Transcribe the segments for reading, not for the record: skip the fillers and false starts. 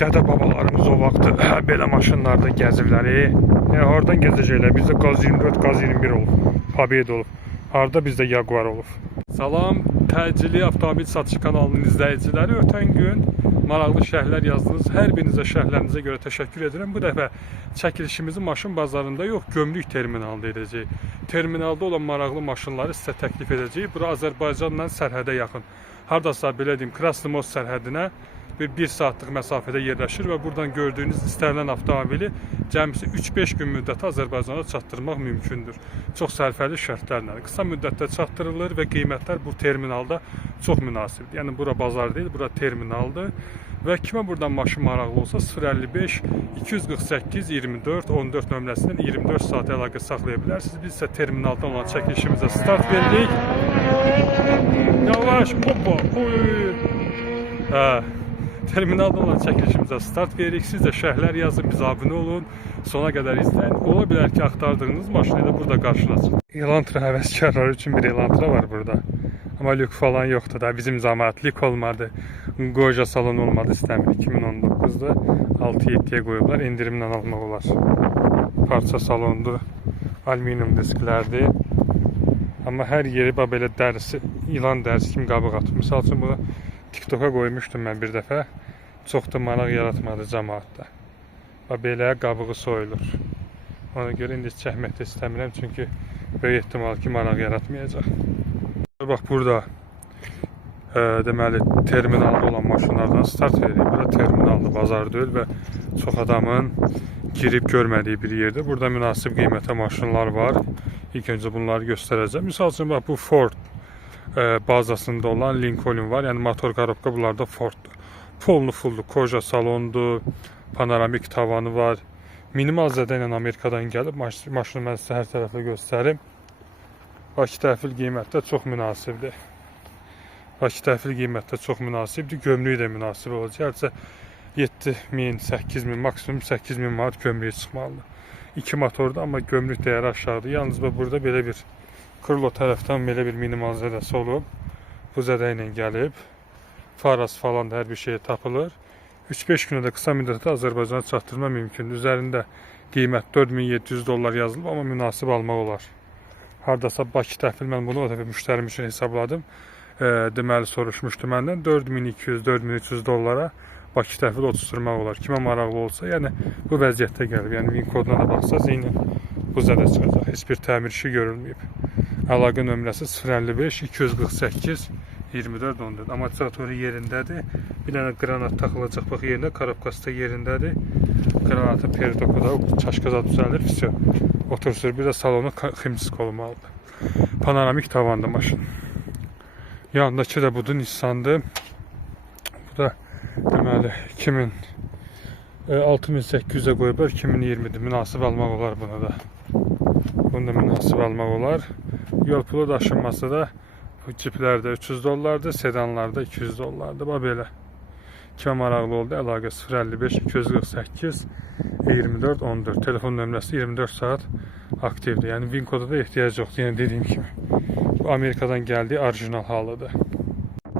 Dədə babalarımız o vaxtı belə maşınlarda gəzirlər. Oradan gəzəcəklər. Bizdə Qaz 24, Qaz 21 olub. Pobeda olub. Harda bizdə Jaguar olub. Salam, təcili avtomobil satışı kanalının izləyiciləri. Ötən gün maraqlı şərhlər yazdınız. Hər birinizə şərhlərinizə görə təşəkkür edirəm. Bu dəfə çəkilişimizi maşın bazarında yox, gömrük terminalında edəcəyik. Terminalda olan maraqlı maşınları sizə təklif edəcəyik. Bura Azərbaycanla sərhədə yaxın. Hardasa belə deyim, Krasnı Most sərhədinə bir saatlıq məsafədə yerləşir və buradan gördüyünüz istənilən avtomobili cəmisi 3-5 gün müddəti Azərbaycana çatdırmaq mümkündür. Çox sərfəli şərtlərlə. Qısa müddətdə çatdırılır və qiymətlər bu terminalda çox münasibdir. Yəni bura bazar deyil, bura terminaldır. Və kimə buradan maşın maraqlı olsa 055 248 24 14 nömrəsindən 24 saat əlaqə saxlaya bilərsiniz. Biz isə terminaldan olan çəkilişimizə start veririk. Yavaş, hoppa, terminaldan olan çəkilişimizə start veririk. Siz də şərhlər yazın, biz abunə olun. Sona qədər izləyin. Ola bilər ki, axtardığınız maşını da burada qarşılaşın. Elantra həvəskarları üçün bir Elantra var burada. Amma lük falan yoxdur da. Bizim zamanat lük olmadı. Goja salon olmadı, istəmirik. 2019'da 6-7'ye qoyublar. İndirimlə almaq olar. Parça salondur. Alüminium disklərdir. Amma hər yeri belə dərisi, ilan dərisi kimi qabıq atır. Misal üçün bunu TikTok'a qoymuşdum mən bir dəfə. Çox da maraq yaratmadı cəmaatda. Belə qabığı soyulur. Ona görə indi çəkmək də istəmirəm, çünki böyük ehtimal ki, maraq yaratmayacaq. Bax, burada deməli terminalda olan maşınlardan start veririk. Burada terminalda bazar deyil və çox adamın girib görmədiyi bir yerdə. Burada münasib qiymətə maşınlar var. İlk öncə bunları göstərəcəm. Misal üçün, bax, bu Ford bazasında olan Lincoln var. Yəni motor qarabka bunlarda Forddur. Polnu fullu, koja salondur, panoramik tavanı var. Minimal zədə ilə Amerikadan gəlib. Maşını mən sizə hər tərəfə göstərim. Bakı təhvil qiymətdə çox münasibdir. Bakı təhvil qiymətdə çox münasibdir. Gömrüyü də münasib olacaq. 7.000, 8.000, maksimum 8.000 manat gömrüyü çıxmalıdır. 2 motorda, amma gömrük dəyəri aşağıdır. Yalnız burada belə bir krilo tərəfdən belə bir minimal zədəsi olub. Bu zədə ilə gəlib. Faras falan da hər bir şey tapılır. 3-5 günə də qısa müddətdə Azərbaycana çatdırma mümkündür. Üzərində qiymət $4700 yazılıb, amma münasib almaq olar. Hardasa Bakı təhvil, mən bunu o dəfə müştərim üçün hesabladım. Deməli soruşmuşdu məndən $4200-$4300 Bakı təhvil oturtturmaq olar. Kimə maraqlı olsa, yəni bu vəziyyətdə gəlib. Yəni Win koduna da baxsaz, eyni bu zədə çıxacaq. Heç bir təmir işi görülməyib. Əlaqə nömrəsi 055 248 24 14. Amortisatoru yerindədir. Bir dənə qranat taxılacaq, bax yerində, karabkası da yerindədir. Qranatın peridoku da çaşqaza düzəlir, visi otursun. Bir də salonu ximçisk olmalıdır. Panoramik tavandı maşın. Yanındakı da budur, Nissan'dır. Bu da deməli 6800'e qoyublar, 2020'dir. Münasib almaq olar buna da. Bunu da münasib almaq olar. Yol pulu daşınması da bu ciplərdə $300'dır, sedanlarda $200'dır. Bax belə. Kimə maraqlı oldu, əlaqə 055 248 24 14. Telefon nömrəsi 24 saat aktivdir. Yəni Win koda da ehtiyac yoxdur. Yəni dediyim kimi. Bu Amerikadan gəldiyi orijinal halıdır.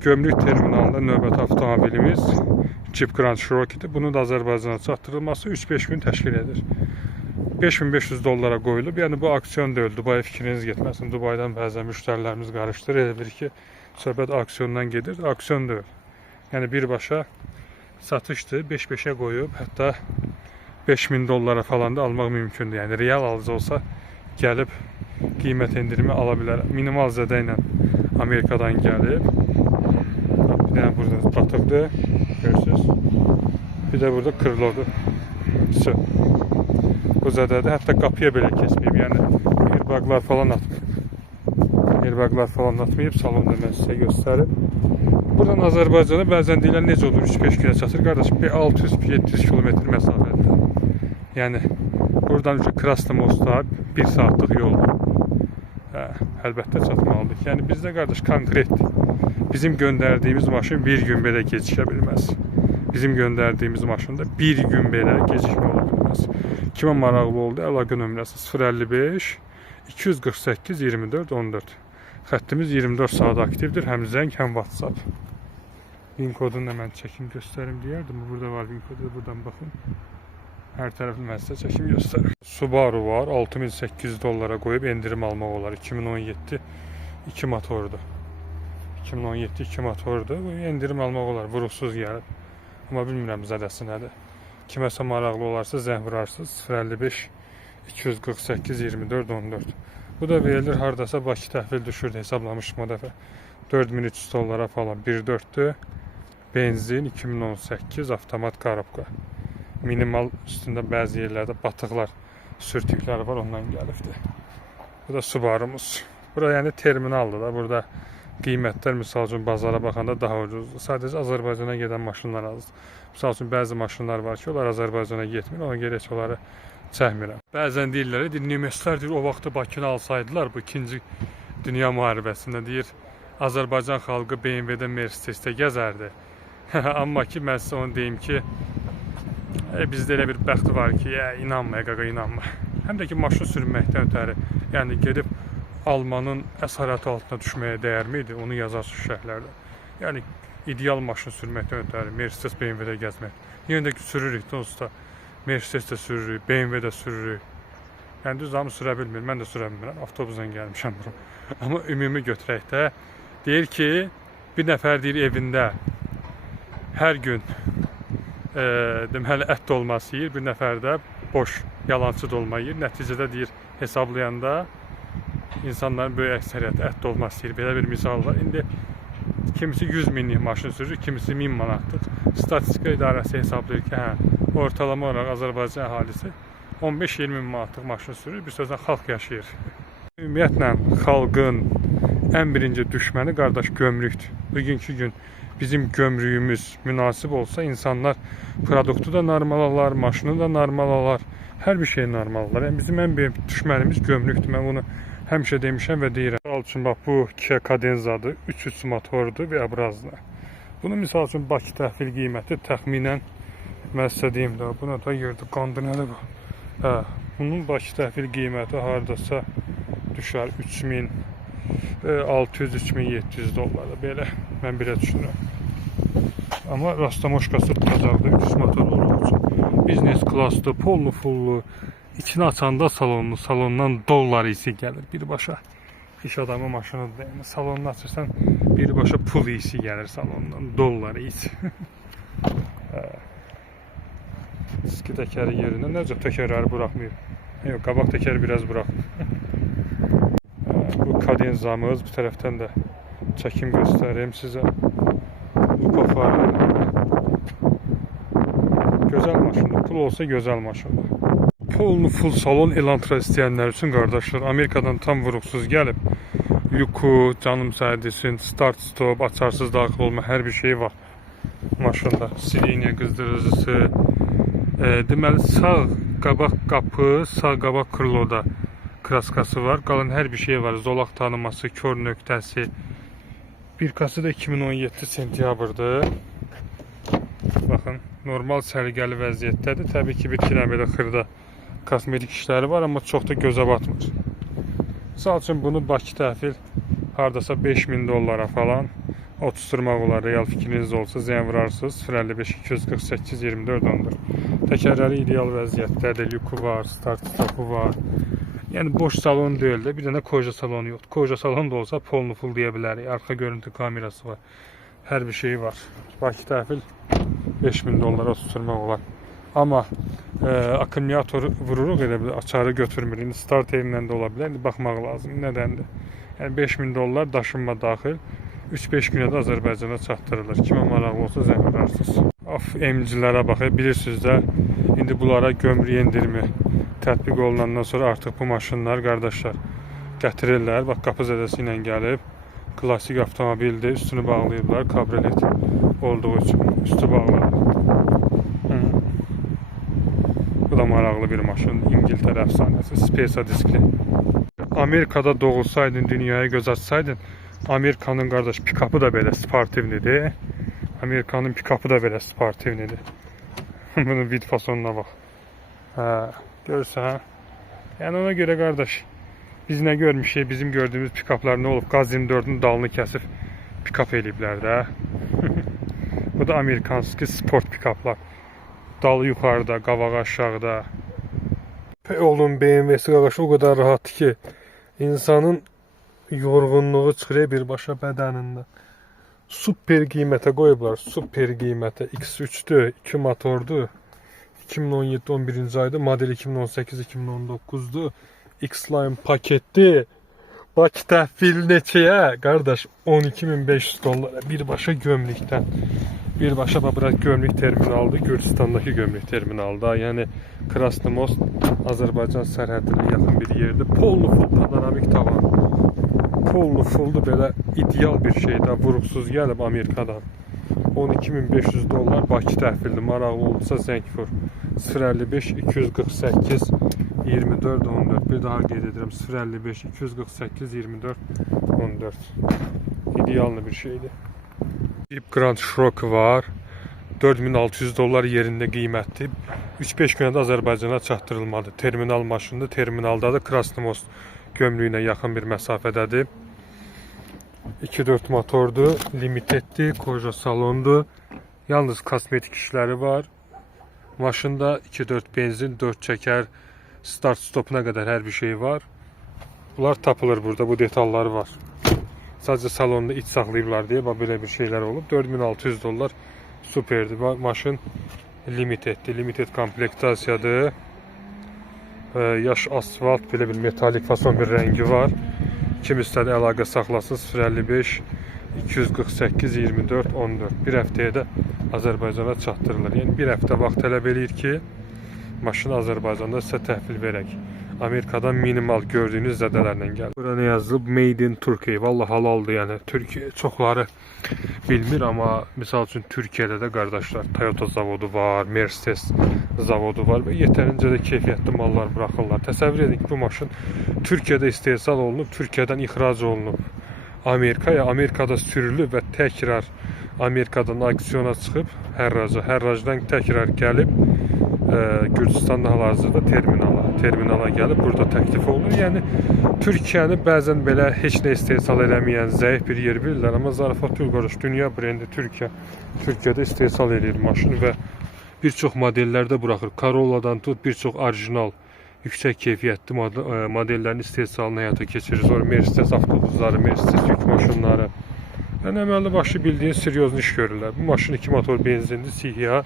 Gömrük terminalında növbəti avtomobilimiz Jeep Grand Cherokee'dir. Bunun da Azərbaycana çatdırılması 3-5 gün təşkil edir. $5500 qoyulub. Yəni bu aksiyon deyil. Dubaya fikriniz getməsin. Dubaydan bəzən müştərilərimiz qarışdırır. Elə bir ki, söhbət aksiyondan gedir. Aksiyon deyil. Yəni birbaşa satışdır. 5-5'e qoyub, hətta $5000 falan da almaq mümkündür. Yəni real alıcı olsa gəlib qiymət endirimi ala bilər. Minimal zədə ilə Amerikadan gəlib. Bir dənə burada batıqdır. Görürsünüz. Bir də burada kırlodur. Bu zədədir. Hətta qapıya belə keçməyib. Yəni airbaglar falan atmayıb. Airbaglar falan atmayıb. Salonda mən sizə göstərib. Buradan Azərbaycana bəzən deyilən necə olur? 3-5 günə çatır. Qardaşım 600-700 kilometr məsafədə. Yəni buradan Krasnı Most'a 1 saatlıq yoldur. Əlbəttə çatmalıdır. Yəni bizdə qardaş konkretdir. Bizim göndərdiyimiz maşın bir gün belə gecikə bilməz. Bizim göndərdiyimiz maşında bir gün belə gecikmə ola bilməz. Kimə maraqlı oldu? Əlaqə nömrəsi 055 248 24 14. Xəttimiz 24 saat aktivdir. Həm zəng, həm WhatsApp. Win kodunu hemen çekim gösterim diyerdim. Burada var win kodu. Buradan bakın. Her tarafını ben size çekim gösteririm. Subaru var. 6800 dolara koyup indirim almak olar. 2017 2 motordu. 2017 2 motordu. Bu indirim almak olar. Vuruqsuz gəlir. Amma bilmirəm zədəsi nədir. Kiməsə maraqlı olarsa zəng vurarsınız. 055 248 24 14. Bu da verilir hardasa Bakı təhvil düşürdü. Hesablamışdım o dəfə. 4300 dollara falan 1.4'tü. Benzin 2018 avtomat qarabqa. Minimal üstündə bəzi yerlərdə batıqlar, sürtüklər var, ondan gəlibdi. Bu da Subaru'muz. Bura yəni terminaldır da. Burada qiymətlər misal üçün bazara baxanda daha ucuzdur. Sadəcə Azərbaycana gedən maşınlar azdır. Misal üçün bəzi maşınlar var ki, onlar Azərbaycana getmir, ona görə heç onları çəkmirəm. Bəzən deyirlər, dinləməçilər deyir, o vaxtı Bakını alsaydılar bu 2-ci Dünya müharibəsində deyir, Azərbaycan xalqı BMW-də, Mercedes-də gəzərdi. Amma ki, mən sizə onu deyim ki, bizdə elə bir bəxt var ki, inanma, qaqa, inanma. Həm də ki, maşın sürməkdən ötəri, yəni gedib Almanın əsarəti altına düşməyə dəyərmiydi, onu yazarsınız şərhlərdə. Yəni, ideal maşın sürməkdən ötəri, Mercedes, BMW-də gəzmək. Yenə də ki, sürürük, dosta, Mercedes-də sürürük, BMW-də sürürük. Yəni, düz hamı sürə bilmir, mən də sürə bilmirəm, avtobusdan gəlmişəm bura. Amma ümumi götürək də, deyir ki, bir nəfər deyir evində hər gün deməli ət dolması yeyir, bir nəfər də boş, yalancı dolma yeyir. Nəticədə deyir, hesablayanda insanların böyük əksəriyyəti ət dolması yeyir. Belə bir misal var. İndi kimisi 100 minlik maşın sürür, kimisi 1000 manatlıq. Statistika idarəsi hesablayır ki, ortalama olaraq Azərbaycan əhalisi 15-20 min manatlıq maşın sürür, bir sözlə xalq yaşayır. Ümumiyyətlə, xalqın ən birinci düşməni qardaş gömrükdür. Bugünkü gün bizim gömrüyümüz münasib olsa insanlar produktu da normal alar, maşını da normal alar, hər bir şey normal alar. Yəni bizim ən böyük düşmənimiz gömrükdür. Mən bunu həmişə demişəm və deyirəm. Misal üçün bax bu Kia Cadenza-dır, 300 motordur və abrazlı. Bunun misal üçün Bakı təhvil qiyməti təxminən mən sizə deyim də, buna da yerdə qandı nədir bu? Bunun Bakı təhvil qiyməti hardasa düşər 3600-3700 dollara belə. Mən belə düşünürəm. Amma rastamoşkası tutacaqdır 300 motor olduğu üçün. Biznes klassdır, pollu fullu. İçini açanda salondan dollar isi gəlir birbaşa. İş adamı maşınıdır. Yəni salonunu açırsan birbaşa pul isi gəlir salondan, dollar isi. Diski təkəri yerinə necə təkərləri buraxmıyor. Yox, qabaq təkəri biraz buraxmır. Bu Cadenza'mız, bu tərəfdən də çəkim göstəreyim sizə. Lupa farı. Gözəl maşındır. Pul olsa gözəl maşındır. Polnu full salon Elantra istəyənlər üçün qardaşlar, Amerikadan tam vuruqsuz gəlib. Luku, canım səhədəsin, start stop, açarsız daxil olma, hər bir şey var maşında. Siliniya qızdırıcısı. Deməli, sağ qabaq qapı, sağ qabaq krıloda kraskası var. Qalan hər bir şey var. Zolaq tanıması, kör nöqtəsi. Birkası da 2017 sentyabrdır. Baxın, normal səliqəli vəziyyətdədir. Təbii ki, bir iki belə xırda kosmetik işləri var, amma çox da gözə batmır. Misal üçün bunu Bakı təhvil hardasa 5000 dollara falan oturtmaq olar. Real fikriniz olsa zəng vurarsınız. 055 248 24 14. Təkərləri ideal vəziyyətdədir. Luku var, start stopu var. Yəni boş salon deyil də, bir dənə koja salonu yoxdur. Koja salon da olsa polnu full deyə bilərik. Arxa görüntü kamerası var. Hər bir şey var. Bakı təhvil 5000 dollara oturtmaq olar. Amma akkumulyator vururuq elə bir açarı götürmür. İndi start elindən də ola bilər. İndi baxmaq lazım. Nədəndir? Yəni 5000 dollar daşınma daxil 3-5 günə də Azərbaycana çatdırılır. Kimə maraqlı olsa zəng vurarsınız. MG-lərə baxın, bilirsiniz də, indi bunlara gömrük endirimi tətbiq olunandan sonra artıq bu maşınlar qardaşlar gətirirlər. Bax, qapı zədəsi ilə gəlib, klassik avtomobildir, üstünü bağlayıblar, kabriolet olduğu üçün üstü bağlanır. Bu da maraqlı bir maşın, İngiltərə əfsanəsi, Spesa diskli. Amerikada doğulsaydın, dünyaya göz açsaydın, Amerikanın qardaş pikapı da belə sportivlidir. Amerikanın pikapı da belə sportivlidir. Bunun vid fasonuna bax. Görürsən? Yəni ona görə qardaş, biz nə görmüşük, bizim gördüyümüz pikaplar nə olub? Qaz 24-ün dalını kəsib pikap eləyiblər də. Bu da Amerikanski sport pikaplar. Dalı yukarıda, qavağı aşağıda. Oğlum BMW'si qaqaşı o kadar rahat ki insanın yorğunluğu çıxır birbaşa bədənində. Super qiymətə qoyublar. Super qiymətə. X3'dür, 2 motordur. 2017 11. ayda, model 2018-2019'du. X-Line paketli. Bak təhvil neçəyə? Qardaş, 12.500 dollara birbaşa gömrükdən. Birbaşa bura gömrük terminaldır. Gürcistandakı gömrük terminalda. Yəni Krasnomost Azərbaycan sərhədinə yaxın bir yerdir. Pollu panoramik tavan. Pollu belə ideal bir şeydə vuruqsuz gəlib Amerikadan. 12.500 dollar Bakı təhvilli. Maraqlı olursa zəng vur. 055 248 24 14. Bir daha qeyd edirəm. 055 248 24 14. İdeallı bir şeydir. Jeep Grand Cherokee var. 4600 dollar yerində qiymətli. 3-5 gündə Azərbaycana çatdırılmadı. Terminal maşındır. Terminaldadır. Krasnomost gömrüyünə yaxın bir məsafədədir. 2.4 motordur. Limiteddir. Koja salondur. Yalnız kosmetik işləri var. Maşında 2.4 benzin, 4 çəkər, start stopuna qədər hər bir şey var. Bunlar tapılır burada. Bu detalları var. Sadəcə salonda iç saxlayıblar deyə belə bir şeylər olub. 4600 dollar superdir. Maşın limiteddir. Limited komplektasiyadır. Yaş asfalt, belə bir metalik fason bir rəngi var. Kim istədi əlaqə saxlasın 055 248 24 14. Bir həftəyə də Azərbaycana çatdırılır. Yəni bir həftə vaxt tələb eləyir ki, maşın Azərbaycanda sizə təhvil verək. Amerikadan minimal gördüyünüz zədələrlə gəlir. Burada nə yazılıb? Made in Turkey. Vallahi halaldır yəni. Türkiyə çoxları bilmir, amma misal üçün Türkiyədə də qardaşlar Toyota zavodu var, Mercedes zavodu var və yetərincə də keyfiyyətli mallar buraxırlar. Təsəvvür edin ki, bu maşın Türkiyədə istehsal olunub, Türkiyədən ixrac olunub Amerikaya, Amerikada sürülüb və təkrar Amerikadan aksiyona çıxıb hərracdan təkrar gəlib Gürcistanda hal-hazırda terminala gəlib burada təklif olunur. Yəni Türkiyəni bəzən belə heç nə istehsal eləməyən zəif bir yer bilirlər, amma zarafat qardaş, dünya brendi Türkiyədə istehsal edir maşını və bir çox modellərdə buraxır. Corolla'dan tut bir çox orijinal yüksək keyfiyyətli modellərin istehsalını həyata keçirir. Sonra Mercedes avtobusları, Mercedes yük maşınları. Yəni əməlli başlı bildiyin seryoz iş görürlər. Bu maşın 2 motor benzinli CHA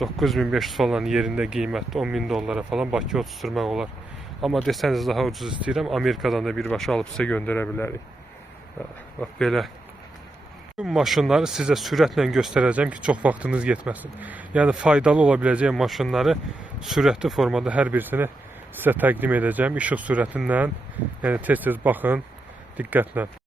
9500 falan yerində qiymətli 10.000 dollara falan Bakıya sürmək olar. Amma desəniz daha ucuz istəyirəm, Amerikadan da birbaşa alıb sizə göndərə bilərik. Bax belə. Bu maşınları sizə sürətlə göstərəcəm ki, çox vaxtınız getməsin. Yəni faydalı ola biləcək maşınları sürətli formada hər birisini sizə təqdim edəcəm. İşıq sürətindən, yəni tez-tez baxın, diqqətlə.